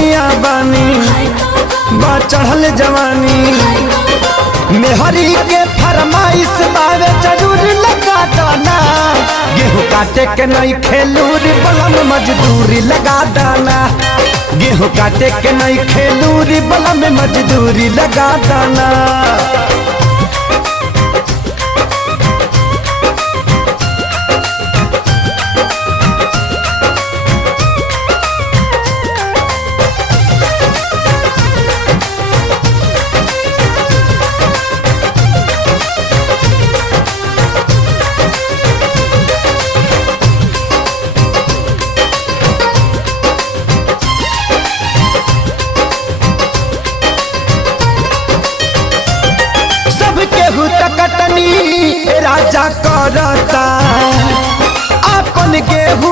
धनिया बानी बा चढ़ल जवानी मेहरी के फरमाइश बावे जरूर लगा दाना गेहूँ काटे के नहीं खेलूरी बलम मजदूरी लगा दाना गेहूँ काटे के नहीं खेलूरी बलम मजदूरी लगा दाना। कटनी राजा करता अपन गेहूँ